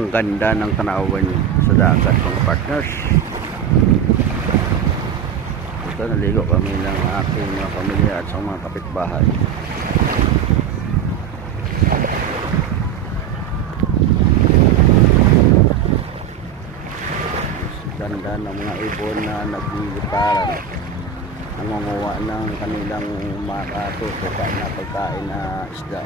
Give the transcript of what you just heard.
ang ganda ng tanawan sa dagat mga partners. Ito naligo kami ng aking mga pamilya at sa mga kapitbahay. Ganda ng mga ibon na nagliliparan, nangunguha ng kanilang makatutukan na pagkain na isda.